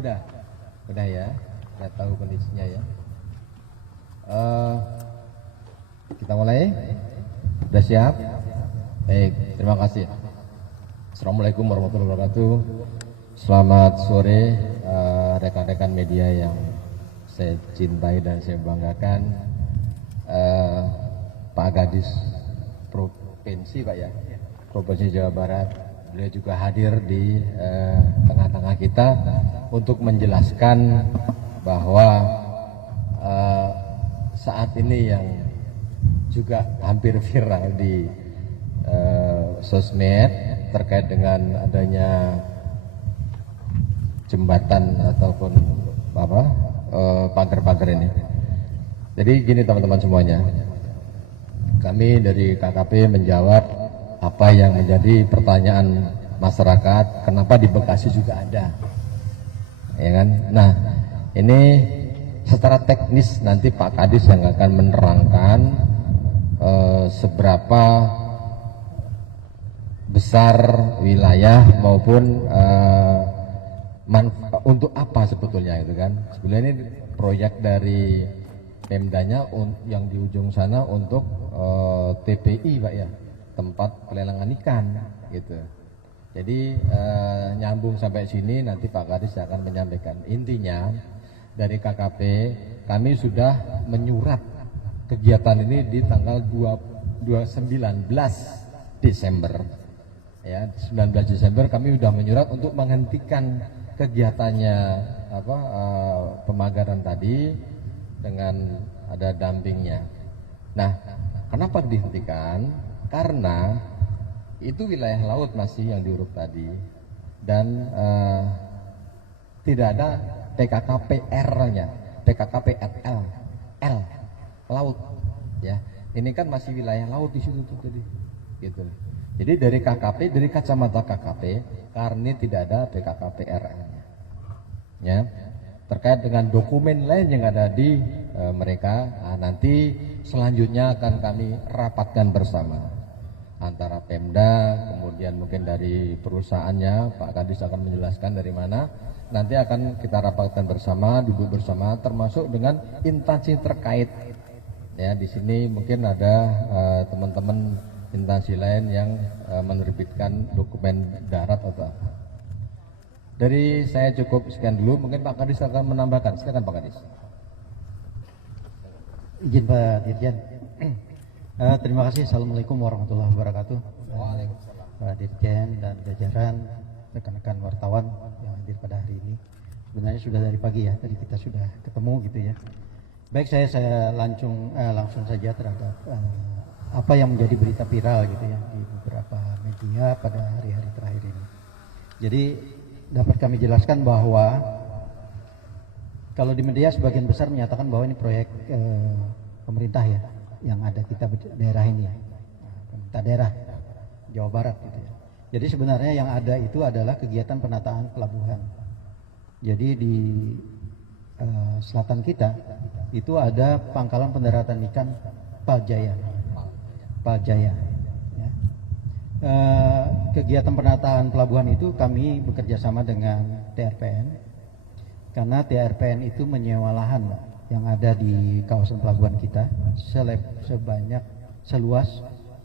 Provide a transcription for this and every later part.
Sudah ya, saya tahu kondisinya ya. Kita mulai. Sudah siap? Baik, terima kasih. Assalamualaikum warahmatullahi wabarakatuh. Selamat sore rekan-rekan media yang saya cintai dan saya banggakan. Pak Kadis Provinsi Pak ya, Provinsi Jawa Barat, beliau juga hadir di tengah-tengah kita untuk menjelaskan bahwa saat ini yang juga hampir viral di sosmed terkait dengan adanya jembatan ataupun pagar-pagar ini. Jadi gini teman-teman semuanya, kami dari KKP menjawab apa yang menjadi pertanyaan masyarakat, kenapa di Bekasi juga ada, ya kan? Nah, ini secara teknis nanti Pak Kadis yang akan menerangkan seberapa besar wilayah maupun untuk apa sebetulnya itu kan. Sebenarnya ini proyek dari Pemdanya yang di ujung sana untuk TPI Pak ya, tempat pelelangan ikan gitu. Jadi nyambung sampai sini nanti Pak Kadis akan menyampaikan. Intinya dari KKP kami sudah menyurat kegiatan ini di tanggal 19 Desember ya, 19 Desember kami sudah menyurat untuk menghentikan kegiatannya pemagaran tadi dengan ada dampingnya. Nah, kenapa dihentikan? Karena itu wilayah laut masih yang diuruk tadi dan tidak ada PKKPR-nya, PKKPRL, L laut ya. Ini kan masih wilayah laut di situ tuh tadi, gitu. Jadi dari KKP, dari kacamata KKP, karena tidak ada PKKPRL-nya, ya. Terkait dengan dokumen lain yang ada di mereka, nanti selanjutnya akan kami rapatkan bersama antara Pemda, kemudian mungkin dari perusahaannya, Pak Kadis akan menjelaskan dari mana. Nanti akan kita rapatkan bersama, duduk bersama, termasuk dengan instansi terkait. Ya, di sini mungkin ada teman-teman instansi lain yang menerbitkan dokumen darat atau apa. Dari saya cukup sekian dulu, mungkin Pak Kadis akan menambahkan. Silakan Pak Kadis. Izin Pak Dirjen. Terima kasih. Assalamualaikum warahmatullahi wabarakatuh. Waalaikumsalam. Pak Dirjen dan jajaran, rekan-rekan wartawan yang hadir pada hari ini. Sebenarnya sudah dari pagi ya, tadi kita sudah ketemu gitu ya. Baik, saya langsung saja terhadap apa yang menjadi berita viral gitu ya di beberapa media pada hari-hari terakhir ini. Jadi dapat kami jelaskan bahwa kalau di media sebagian besar menyatakan bahwa ini proyek pemerintah ya yang ada kita daerah ini, pemerintah daerah Jawa Barat gitu ya. Jadi sebenarnya yang ada itu adalah kegiatan penataan pelabuhan. Jadi di selatan kita itu ada pangkalan pendaratan ikan Paljaya. Ya. Kegiatan penataan pelabuhan itu kami bekerja sama dengan TRPN, karena TRPN itu menyewa lahan yang ada di kawasan pelabuhan kita seluas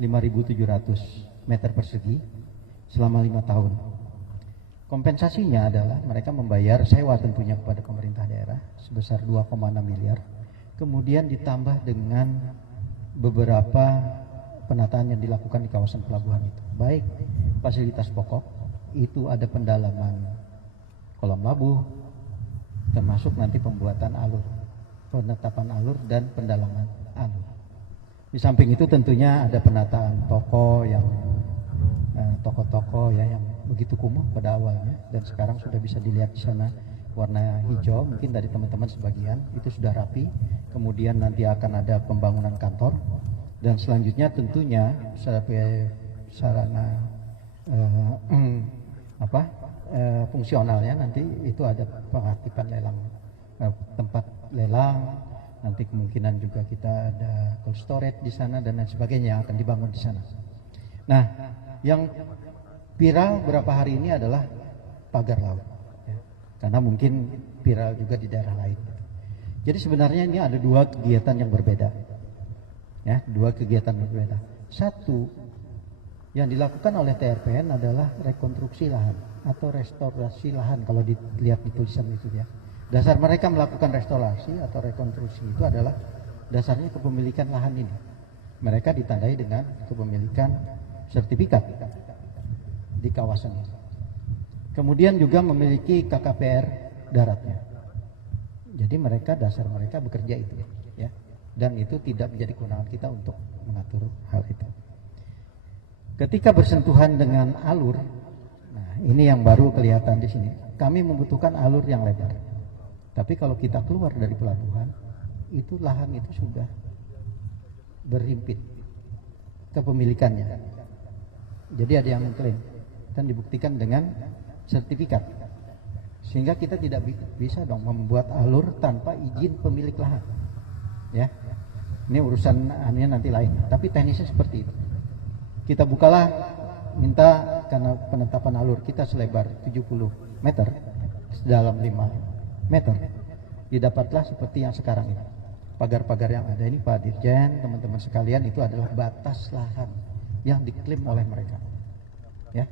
5.700 meter persegi selama 5 tahun. Kompensasinya adalah mereka membayar sewa tentunya kepada pemerintah daerah sebesar 2,6 miliar, kemudian ditambah dengan beberapa penataan yang dilakukan di kawasan pelabuhan itu. Baik fasilitas pokok, itu ada pendalaman kolam labuh, termasuk nanti pembuatan alur, penetapan alur dan pendalaman alur. Di samping itu tentunya ada penataan toko yang toko-toko ya yang begitu kumuh pada awalnya dan sekarang sudah bisa dilihat di sana warna hijau, mungkin dari teman-teman sebagian itu sudah rapi. Kemudian nanti akan ada pembangunan kantor dan selanjutnya tentunya sarana fungsionalnya nanti itu ada pengaktifan lelang, tempat lelang, nanti kemungkinan juga kita ada cold storage di sana dan lain sebagainya yang akan dibangun di sana. Nah, yang viral beberapa hari ini adalah pagar laut. karena mungkin viral juga di daerah lain. Jadi sebenarnya ini ada dua kegiatan yang berbeda, ya, dua kegiatan berbeda. Satu yang dilakukan oleh TRPN adalah rekonstruksi lahan atau restorasi lahan, kalau dilihat di tulisan itu ya. Dasar mereka melakukan restorasi atau rekonstruksi itu adalah dasarnya kepemilikan lahan ini. Mereka ditandai dengan kepemilikan sertifikat di kawasan ini. Kemudian juga memiliki KKPR daratnya. Jadi mereka, dasar mereka bekerja itu, ya. Dan itu tidak menjadi kewenangan kita untuk mengatur hal itu. Ketika bersentuhan dengan alur, nah ini yang baru kelihatan di sini. Kami membutuhkan alur yang lebar. Tapi kalau kita keluar dari pelabuhan, itu lahan itu sudah berhimpit kepemilikannya. Jadi ada yang mengklaim dan dibuktikan dengan sertifikat. Sehingga kita tidak bisa dong membuat alur tanpa izin pemilik lahan. Ya. Ini urusan nanti lain, tapi teknisnya seperti itu. Kita bukalah, minta karena penetapan alur kita selebar 70 meter, sedalam 5 meter. Didapatlah seperti yang sekarang ini. Pagar-pagar yang ada ini, Pak Dirjen, teman-teman sekalian, itu adalah batas lahan yang diklaim oleh mereka. Ya.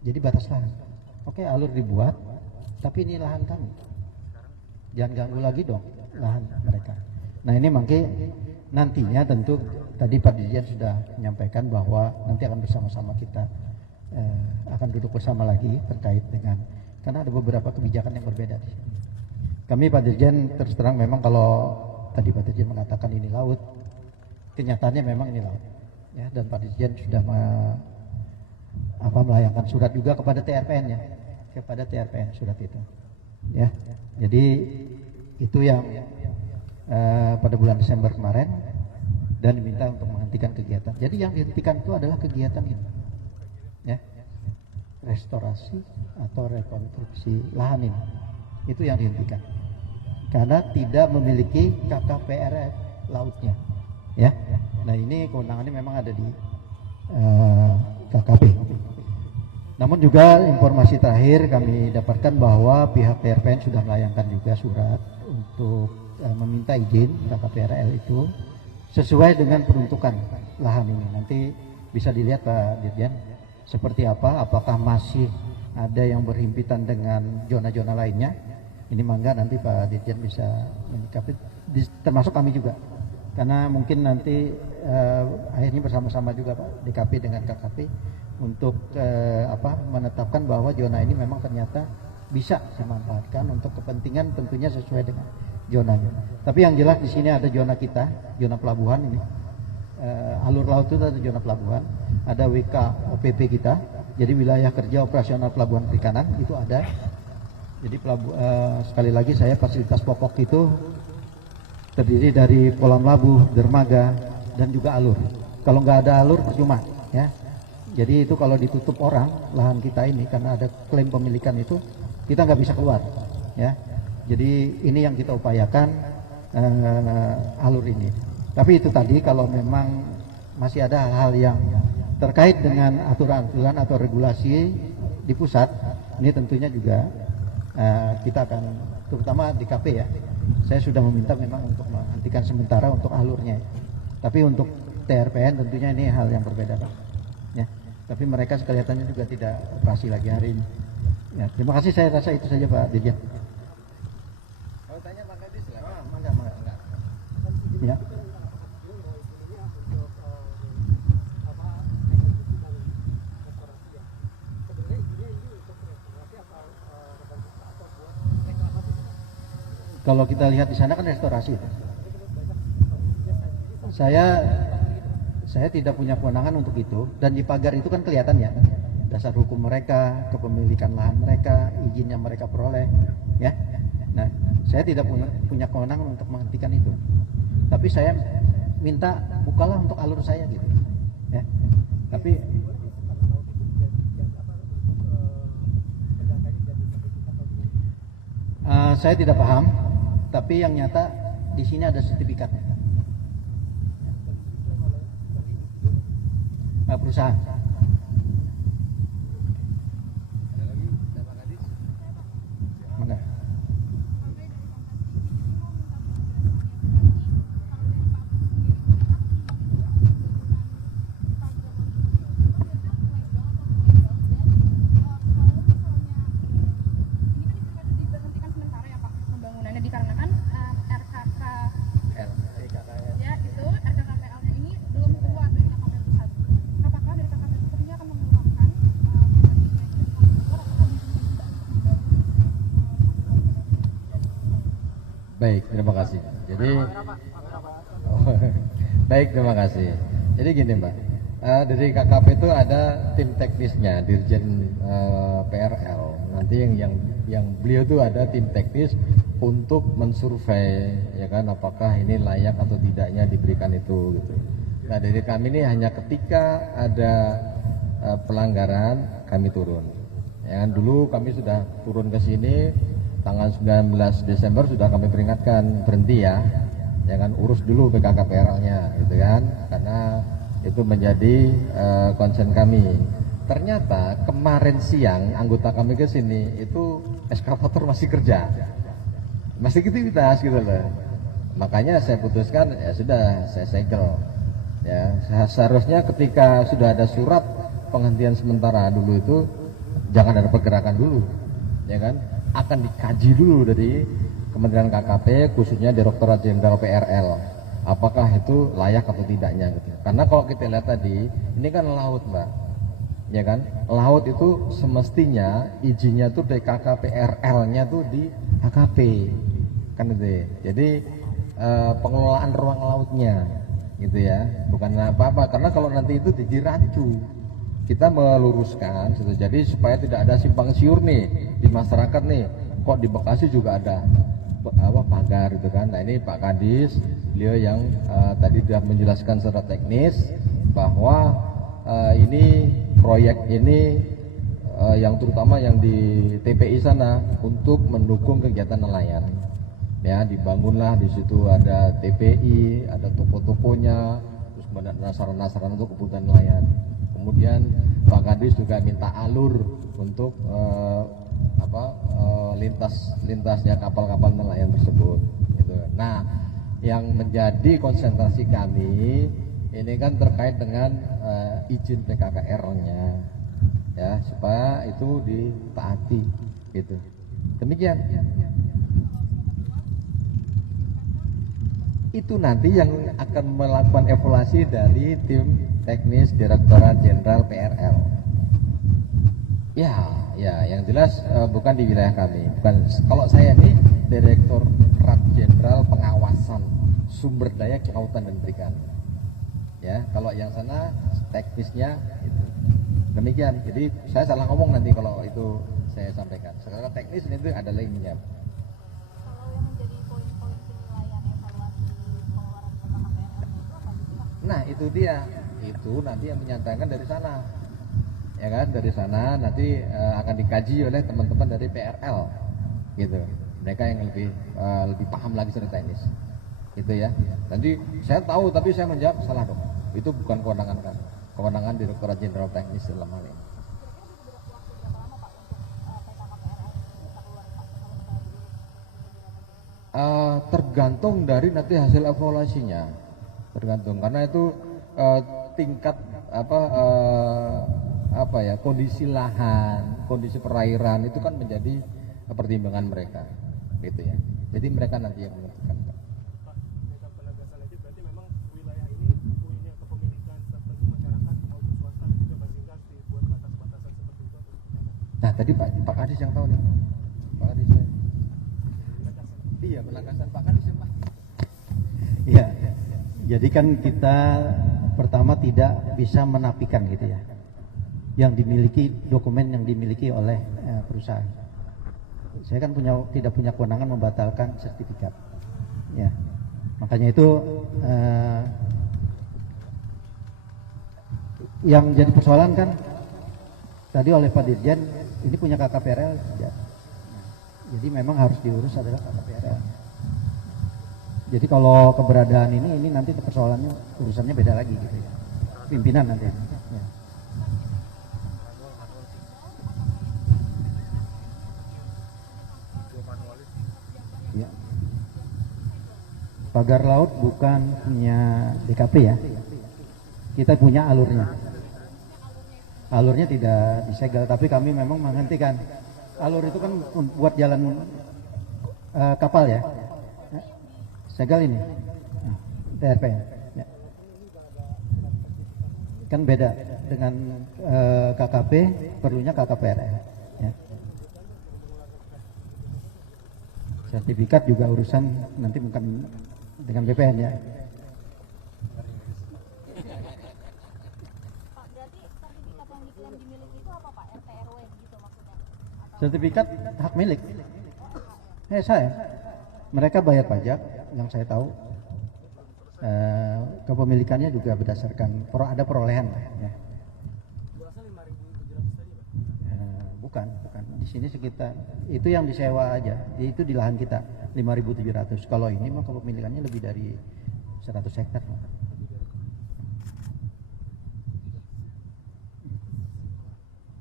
Jadi batas lahan. Oke, alur dibuat, tapi ini lahan kami. Jangan ganggu lagi dong lahan mereka. Nah ini makanya nantinya tentu tadi Pak Dirjen sudah menyampaikan bahwa nanti akan bersama-sama kita akan duduk bersama lagi terkait dengan, karena ada beberapa kebijakan yang berbeda di sini. Kami Pak Dirjen terus terang memang kalau tadi Pak Dirjen mengatakan ini laut, kenyataannya memang ini laut. Ya, dan Pak Dirjen sudah melayangkan surat juga kepada TRPN ya, kepada TRPN surat itu. Ya, jadi itu yang pada bulan Desember kemarin dan diminta untuk menghentikan kegiatan. Jadi yang dihentikan itu adalah kegiatan ini, ya, restorasi atau rekonstruksi lahan ini, itu yang dihentikan karena tidak memiliki KKPR lautnya, ya. Nah ini kewenangannya memang ada di KKP. Namun juga informasi terakhir kami dapatkan bahwa pihak TRPN sudah melayangkan juga surat untuk meminta izin KKPRL itu sesuai dengan peruntukan lahan ini. Nanti bisa dilihat Pak Dirjen seperti apa, apakah masih ada yang berhimpitan dengan zona-zona lainnya. Ini mangga nanti Pak Dirjen bisa menyikapi, termasuk kami juga. Karena mungkin nanti akhirnya bersama-sama juga Pak DKP dengan KKP untuk menetapkan bahwa zona ini memang ternyata bisa dimanfaatkan untuk kepentingan tentunya sesuai dengan zonanya. Tapi yang jelas di sini ada zona kita, zona pelabuhan ini. Alur laut itu ada zona pelabuhan, ada WK OPP kita. Jadi wilayah kerja operasional pelabuhan perikanan itu ada. Jadi sekali lagi saya fasilitas pokok itu terdiri dari kolam labuh, dermaga, dan juga alur. Kalau nggak ada alur percuma, ya. Jadi itu kalau ditutup orang lahan kita ini karena ada klaim pemilikan itu kita nggak bisa keluar, ya. Jadi ini yang kita upayakan alur ini. Tapi itu tadi kalau memang masih ada hal-hal yang terkait dengan aturan-aturan atau regulasi di pusat, ini tentunya juga kita akan, terutama di KP ya, saya sudah meminta memang untuk menghentikan sementara untuk alurnya. Tapi untuk TRPN tentunya ini hal yang berbeda Pak. Ya. Tapi mereka kelihatannya juga tidak operasi lagi hari ini. Ya, terima kasih, saya rasa itu saja Pak Dirjen. Kalau tanya Pak Kadis, enggak. Ya. Kalau kita lihat di sana kan restorasi. Saya tidak punya kewenangan untuk itu, dan di pagar itu kan kelihatan ya dasar hukum mereka, kepemilikan lahan mereka, izin yang mereka peroleh, ya. Nah, saya tidak punya kewenangan untuk menghentikan itu. Tapi saya minta bukalah untuk alur saya gitu, ya. Tapi saya tidak paham. Tapi yang nyata di sini ada sertifikatnya. Perusahaan. Baik, terima kasih. Jadi, baik, terima kasih. Jadi gini Mbak, dari KKP itu ada tim teknisnya, Dirjen PRL. Nanti yang beliau itu ada tim teknis untuk mensurvei, ya kan, apakah ini layak atau tidaknya diberikan itu. Gitu. Nah dari kami ini hanya ketika ada pelanggaran kami turun. Ya kan, dulu kami sudah turun ke sini tanggal 19 Desember sudah kami peringatkan berhenti ya kan urus dulu PKKPRL-nya gitu kan, karena itu menjadi concern kami. Ternyata kemarin siang anggota kami ke sini itu eskavator masih kerja, masih aktivitas gitu loh. Makanya saya putuskan ya sudah saya segel. Ya seharusnya ketika sudah ada surat penghentian sementara dulu itu jangan ada pergerakan dulu, ya kan, akan dikaji dulu dari Kementerian KKP khususnya Direktorat Jenderal PRL apakah itu layak atau tidaknya gitu. Karena kalau kita lihat tadi ini kan laut Mbak, ya kan, laut itu semestinya izinnya tuh PKKPRL-nya tuh di HKP kan itu. Jadi pengelolaan ruang lautnya gitu ya, bukan apa-apa, karena kalau nanti itu dirancu kita meluruskan gitu. Jadi supaya tidak ada simpang siur nih di masyarakat nih, kok di Bekasi juga ada pagar gitu kan. Nah ini Pak Kadis beliau yang tadi sudah menjelaskan secara teknis bahwa ini proyek ini yang terutama yang di TPI sana untuk mendukung kegiatan nelayan. Ya dibangunlah di situ ada TPI, ada toko-tokonya, terus kemudian nasaran-nasaran untuk kebutuhan nelayan. Kemudian Pak Kadis juga minta alur untuk lintasnya kapal-kapal nelayan tersebut. Gitu. Nah, yang menjadi konsentrasi kami ini kan terkait dengan izin PKKR-nya, ya supaya itu ditaati. Gitu. Demikian. Itu nanti yang akan melakukan evaluasi dari tim teknis Direktorat Jenderal PRL. Ya, yang jelas bukan di wilayah kami. Bukan. Kalau saya ini Direktorat Jenderal Pengawasan Sumber Daya Kelautan dan Perikanan. Ya, kalau yang sana teknisnya itu. Demikian. Jadi saya salah ngomong nanti kalau itu saya sampaikan. Sekarang teknis itu ada lainnya. Nah itu dia, itu nanti yang menyatakan dari sana, ya kan, dari sana nanti akan dikaji oleh teman-teman dari PRL, gitu. Mereka yang lebih paham lagi secara teknis, gitu ya. Nanti saya tahu tapi saya menjawab salah dong. Itu bukan kewenangan kami, kewenangan Direktorat Jenderal Teknis dalam hal ini. Tergantung dari nanti hasil evaluasinya. Tergantung karena itu tingkat kondisi lahan, kondisi perairan itu kan menjadi pertimbangan mereka, gitu ya. Jadi mereka nanti yang menentukan. Pak, penegasan aja berarti memang wilayah ini punya kepemilikan tertentu masyarakat maupun swasta coba sehingga dibuat batas-batasan seperti itu. Nah tadi Pak Kadis yang tahu nih, Pak Kadis. Iya penegasan Pak Kadis ya Pak. Iya. Jadi kan kita pertama tidak bisa menafikan gitu ya, yang dimiliki dokumen yang dimiliki oleh perusahaan. Saya kan tidak punya kewenangan membatalkan sertifikat. Ya, makanya itu yang jadi persoalan kan tadi oleh Pak Dirjen ini punya KKPRL tidak. Jadi memang harus diurus adalah KKPRL. Jadi kalau keberadaan ini nanti persoalannya urusannya beda lagi gitu ya. Pimpinan nanti. Ya. Ya. Pagar laut bukan punya DKP ya. Kita punya alurnya. Alurnya tidak disegel, tapi kami memang menghentikan. Alur itu kan buat jalan kapal ya. Segel ini, TRP ya. Kan beda dengan KKP, perlunya KKPRL ya. Saya Sertifikat juga urusan nanti bukan dengan BPN ya. Pak, berarti sertifikat yang diklaim dimiliki itu apa Pak? RT RW gitu maksudnya? Sertifikat hak milik. Saya. Mereka bayar pajak, yang saya tahu. Kepemilikannya juga berdasarkan ada perolehan ya. Berasal 5.700 tadi Pak? Bukan. Di sini sekitar itu yang disewa aja. Itu di lahan kita 5.700. Kalau ini mah kepemilikannya lebih dari 100 hektar.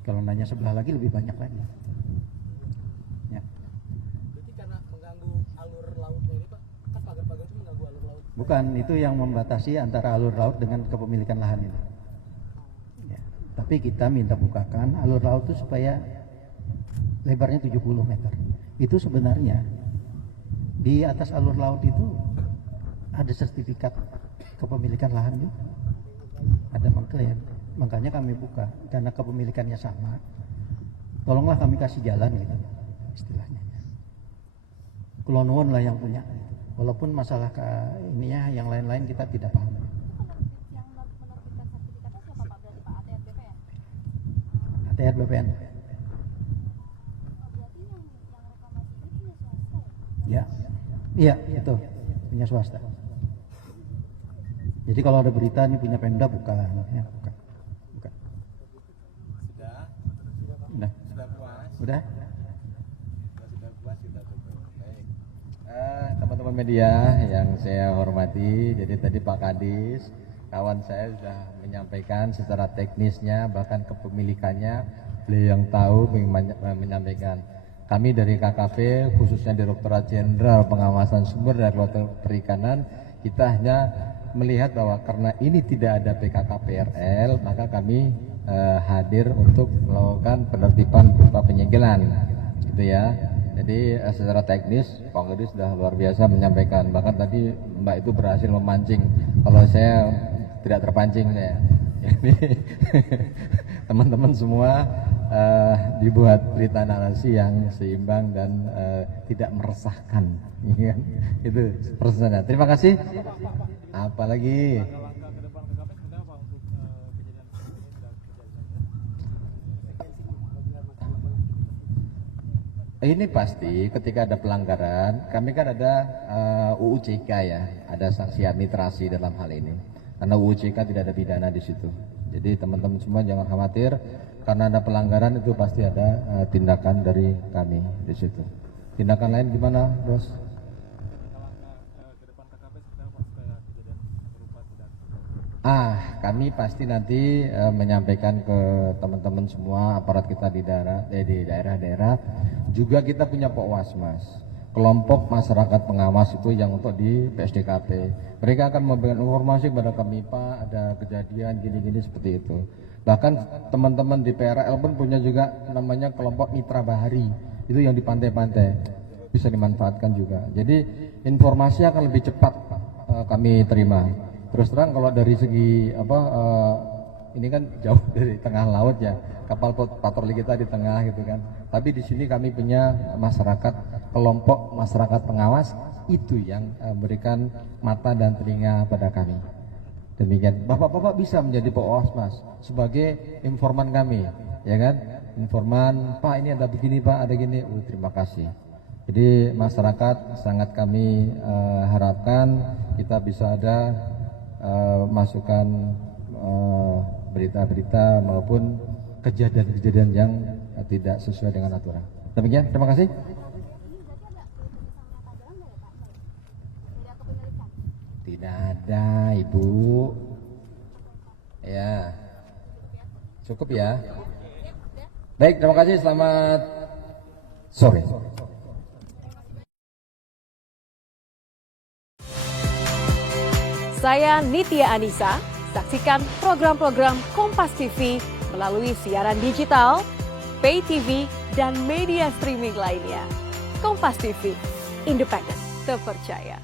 Kalau nanya sebelah lagi lebih banyak lagi. Ya. Berarti karena mengganggu alur lautnya ini Pak, kan pagar-pagar itu mengganggu alur laut. Bukan, itu yang membatasi antara alur laut dengan kepemilikan lahan ini. Ya. Tapi kita minta bukakan alur laut itu supaya lebarnya 70 meter. Itu sebenarnya di atas alur laut itu ada sertifikat kepemilikan lahan juga. Ada mengklaim. Makanya kami buka karena kepemilikannya sama. Tolonglah kami kasih jalan gitu istilahnya. Kulonwon lah yang punya. Walaupun masalah ininya yang lain-lain kita tidak paham. Yang menerbitkan sertifikatnya siapa Pak? Berarti Pak ATR BPN? ATR BPN. Berarti yang reklamasi ini punya swasta Ya. ya? Iya, itu punya swasta. Jadi kalau ada berita ini punya Pemda bukan, ya, bukan. Udah. Sudah puas? Udah? Sudah puas, sudah cukup. Baik. Teman-teman media yang saya hormati, jadi tadi Pak Kadis, kawan saya sudah menyampaikan secara teknisnya, bahkan kepemilikannya, beliau yang tahu menyampaikan. Kami dari KKP, khususnya Direktorat Jenderal Pengawasan Sumber Daya Kelautan Perikanan, kita hanya melihat bahwa karena ini tidak ada PKKPRL, maka kami hadir untuk melakukan penertiban berupa penyegelan, gitu ya. Jadi secara teknis Pak Kadis sudah luar biasa menyampaikan. Bahkan tadi Mbak itu berhasil memancing. Kalau saya tidak terpancing saya. Jadi teman-teman semua dibuat berita narasi yang seimbang dan tidak meresahkan. Itu pesannya. Terima kasih. Apalagi Langkah ke depan KKP seperti apa untuk kejadian seperti ini tidak terjadi lagi? ini pasti ketika ada pelanggaran, kami kan ada UUCK ya, ada sanksi administrasi dalam hal ini. Karena UUCK tidak ada pidana di situ. Jadi teman-teman semua jangan khawatir, karena ada pelanggaran itu pasti ada tindakan dari kami di situ. Tindakan lain gimana, Bos? Ke depan KKP seperti apa supaya kejadian serupa tidak Kami pasti nanti menyampaikan ke teman-teman semua aparat kita di daerah-daerah. Juga kita punya Pokwas-Mas, kelompok masyarakat pengawas itu yang untuk di PSDKP. Mereka akan memberikan informasi kepada kami, Pak, ada kejadian gini-gini seperti itu. Bahkan teman-teman di PRL pun punya juga namanya kelompok Mitra Bahari, itu yang di pantai-pantai, bisa dimanfaatkan juga. Jadi informasi akan lebih cepat kami terima. Terus terang kalau dari segi ini kan jauh dari tengah laut ya, kapal patroli kita di tengah gitu kan. Tapi di sini kami punya masyarakat, kelompok masyarakat pengawas itu yang berikan mata dan telinga pada kami. Demikian, bapak-bapak bisa menjadi pengawas Mas sebagai informan kami, ya kan? Informan, Pak ini ada begini Pak, ada gini. Terima kasih. Jadi masyarakat sangat kami harapkan kita bisa ada masukan berita-berita maupun kejadian-kejadian yang tidak sesuai dengan aturan. Demikian, terima kasih. Ini berarti ada kerjasama Padelang nggak ya Pak? Tidak kepemilikan? Tidak ada, Ibu. Ya, cukup ya. Baik, terima kasih. Selamat sore. Saya Nitya Anissa. Saksikan program-program Kompas TV melalui siaran digital, pay TV, dan media streaming lainnya. Kompas TV, independen, terpercaya.